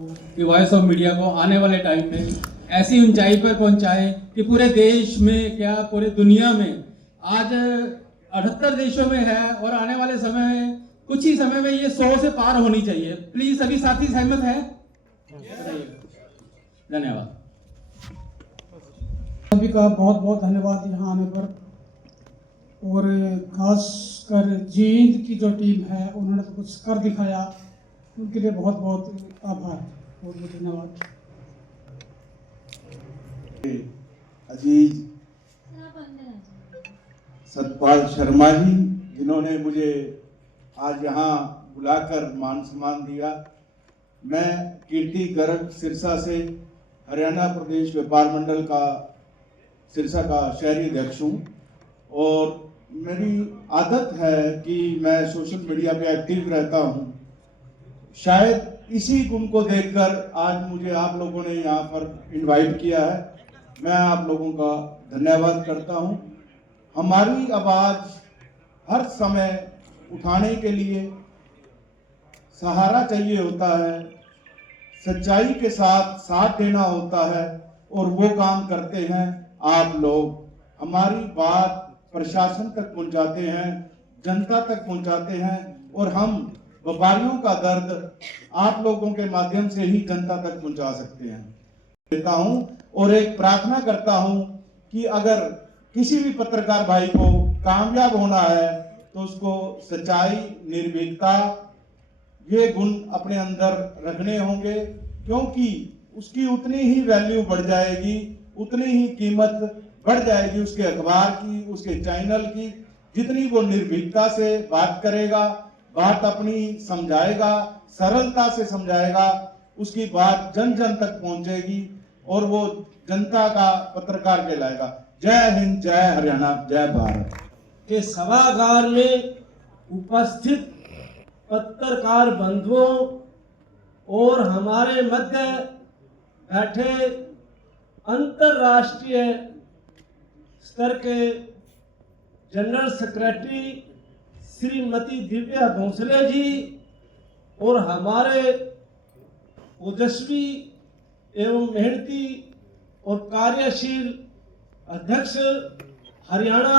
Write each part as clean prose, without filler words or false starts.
कि voice of media को आने वाले टाइम में ऐसी ऊंचाई पर पहुंचाए कि पूरे देश में क्या पूरे दुनिया में आज 78 देशों में है और आने वाले समय में कुछ ही समय में ये 100 से पार होनी चाहिए। प्लीज सभी साथी सहमत हैं? धन्यवाद। सभी का बहुत बहुत धन्यवाद यहाँ आने पर, और खासकर जींद की जो टीम है उन्होंने तो कुछ कर दिखाया, उनके लिए बहुत बहुत आभार, बहुत बहुत धन्यवाद। अजीज सतपाल शर्मा जी, जिन्होंने मुझे आज यहाँ बुलाकर मान सम्मान दिया। मैं कीर्ति गर्ग सिरसा से हरियाणा प्रदेश व्यापार मंडल का सिरसा का शहरी अध्यक्ष हूँ, और मेरी आदत है कि मैं सोशल मीडिया पे एक्टिव रहता हूँ। शायद इसी गुण को देखकर आज मुझे आप लोगों ने यहाँ पर इनवाइट किया है। मैं आप लोगों का धन्यवाद करता हूँ। हमारी आवाज़ हर समय उठाने के लिए सहारा चाहिए होता है, सच्चाई के साथ साथ देना होता है, और वो काम करते हैं आप लोग। हमारी बात प्रशासन तक पहुंचाते हैं, जनता तक पहुंचाते हैं, और हम व्यापारियों का दर्द आप लोगों के माध्यम से ही जनता तक पहुंचा सकते हैं। देता हूं और एक प्रार्थना करता हूं कि अगर किसी भी पत्रकार भाई को कामयाब होना है तो उसको सच्चाई, निर्भीकता, ये गुण अपने अंदर रखने होंगे, क्योंकि उसकी उतनी ही वैल्यू बढ़ जाएगी, उतनी ही कीमत बढ़ जाएगी उसके अखबार की, उसके चैनल की, जितनी वो निर्भीकता से बात करेगा, बात अपनी समझाएगा, सरलता से समझाएगा, उसकी बात जन जन तक पहुंचेगी और वो जनता का पत्रकार कहलाएगा। जय हिंद, जय हरियाणा, जय भारत। के सभागार में उपस्थित पत्रकार बंधुओं और हमारे मध्य बैठे अंतर्राष्ट्रीय स्तर के जनरल सेक्रेटरी श्रीमती दिव्या भोसले जी, और हमारे ओजस्वी एवं मेहनती और कार्यशील अध्यक्ष हरियाणा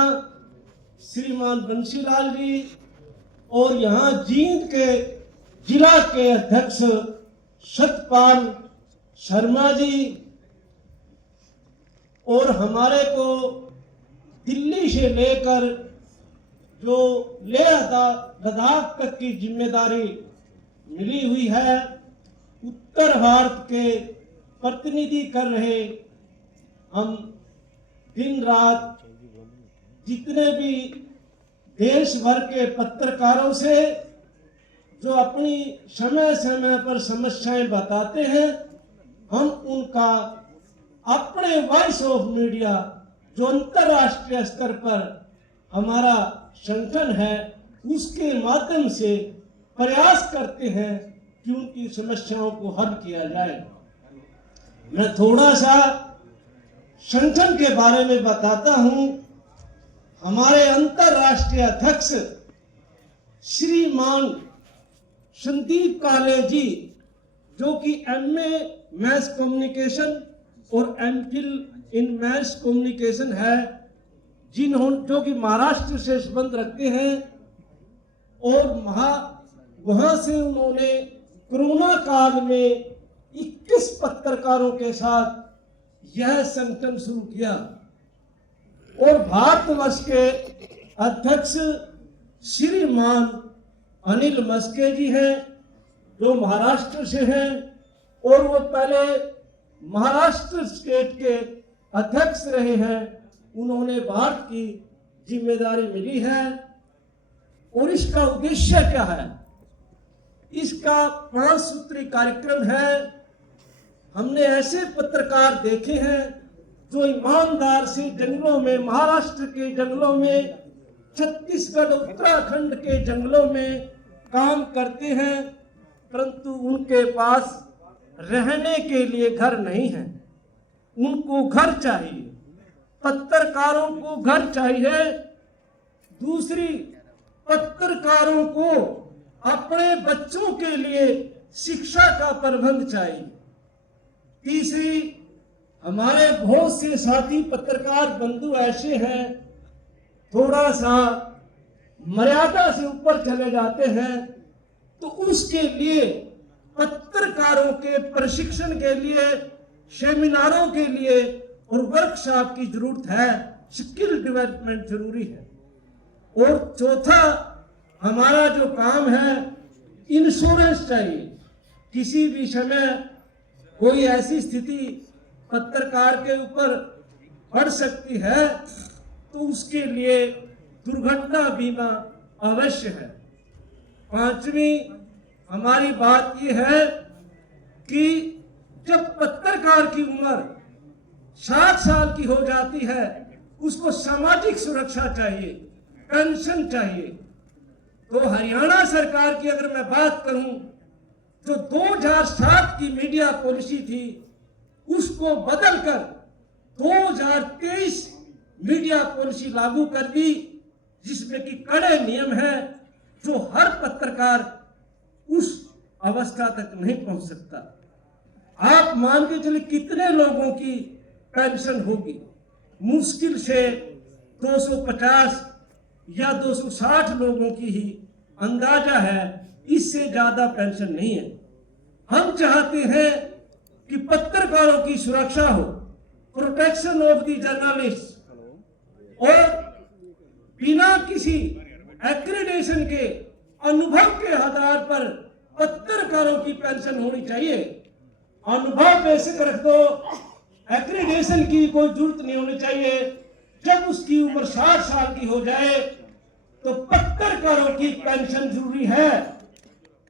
श्रीमान बंशीलाल जी, और यहाँ जींद के जिला के अध्यक्ष सतपाल शर्मा जी, और हमारे को दिल्ली से लेकर जो लेह लद्दाख तक की जिम्मेदारी मिली हुई है, उत्तर भारत के प्रतिनिधि कर रहे हम दिन रात जितने भी देश भर के पत्रकारों से जो अपनी समय समय पर समस्याएं बताते हैं, हम उनका अपने वॉइस ऑफ मीडिया जो अंतर्राष्ट्रीय स्तर पर हमारा संगठन है उसके माध्यम से प्रयास करते हैं कि उनकी समस्याओं को हल किया जाए। मैं थोड़ा सा संगठन के बारे में बताता हूं। हमारे अंतर्राष्ट्रीय अध्यक्ष श्रीमान संदीप काले जी, जो कि एमए मैस कम्युनिकेशन और एमफिल इन मैस कम्युनिकेशन है, जो कि महाराष्ट्र से संबंध रखते हैं, और वहां से उन्होंने कोरोना काल में 21 पत्रकारों के साथ यह संगठन शुरू किया। और भारतवर्ष के अध्यक्ष श्रीमान अनिल मस्के जी हैं, जो महाराष्ट्र से हैं, और वो पहले महाराष्ट्र स्टेट के अध्यक्ष रहे हैं। उन्होंने भारत की जिम्मेदारी मिली है। और इसका उद्देश्य क्या है? इसका 5 सूत्री कार्यक्रम है। हमने ऐसे पत्रकार देखे हैं जो ईमानदार से जंगलों में, महाराष्ट्र के जंगलों में, छत्तीसगढ़ उत्तराखंड के जंगलों में काम करते हैं, परंतु उनके पास रहने के लिए घर नहीं है। उनको घर चाहिए, पत्रकारों को घर चाहिए। दूसरी, पत्रकारों को अपने बच्चों के लिए शिक्षा का प्रबंध चाहिए। तीसरी, हमारे बहुत से साथी पत्रकार बंधु ऐसे हैं थोड़ा सा मर्यादा से ऊपर चले जाते हैं, तो उसके लिए पत्रकारों के प्रशिक्षण के लिए, सेमिनारों के लिए और वर्कशॉप की जरूरत है। स्किल डेवलपमेंट जरूरी है। और चौथा, हमारा जो काम है, इंश्योरेंस चाहिए। किसी भी समय कोई ऐसी स्थिति पत्रकार के ऊपर पड़ सकती है, तो उसके लिए दुर्घटना बीमा अवश्य है। पांचवी हमारी बात यह है कि जब पत्रकार की उम्र 60 साल की हो जाती है, उसको सामाजिक सुरक्षा चाहिए, पेंशन चाहिए। तो हरियाणा सरकार की अगर मैं बात करूं, जो 2007 की मीडिया पॉलिसी थी, उसको बदलकर 2023 मीडिया पॉलिसी लागू कर दी, जिसमें कि कड़े नियम है, जो हर पत्रकार उस अवस्था तक नहीं पहुंच सकता। आप मान के चलिए कितने लोगों की पेंशन होगी? मुश्किल से 250 या 260 लोगों की ही अंदाजा है, इससे ज्यादा पेंशन नहीं है। हम चाहते हैं कि पत्रकारों की सुरक्षा हो, प्रोटेक्शन ऑफ द जर्नलिस्ट, और बिना किसी एक्रेडिटेशन के, अनुभव के आधार पर पत्रकारों की पेंशन होनी चाहिए। अनुभव बेसिक रख दो, एक्रेडिटेशन की कोई जरूरत नहीं होनी चाहिए। जब उसकी उम्र 60 साल की हो जाए तो पत्रकारों की पेंशन जरूरी है।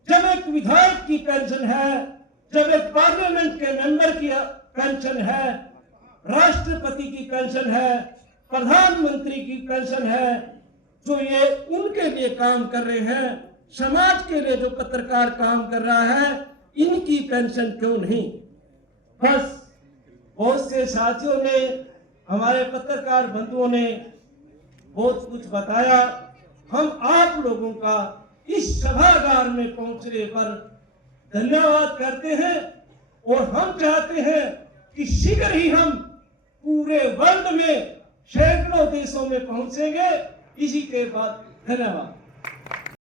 जब एक विधायक की पेंशन है, जब एक पार्लियामेंट के मेंबर की पेंशन है, राष्ट्रपति की पेंशन है, प्रधानमंत्री की पेंशन है, जो ये उनके लिए काम कर रहे हैं, समाज के लिए जो पत्रकार काम कर रहा है, इनकी पेंशन क्यों नहीं? बस बहुत से साथियों ने, हमारे पत्रकार बंधुओं ने बहुत कुछ बताया। हम आप लोगों का इस सभागार में पहुंचने पर धन्यवाद करते हैं, और हम चाहते हैं कि शीघ्र ही हम पूरे वर्ल्ड में सैकड़ों देशों में पहुंचेंगे। इसी के बाद धन्यवाद।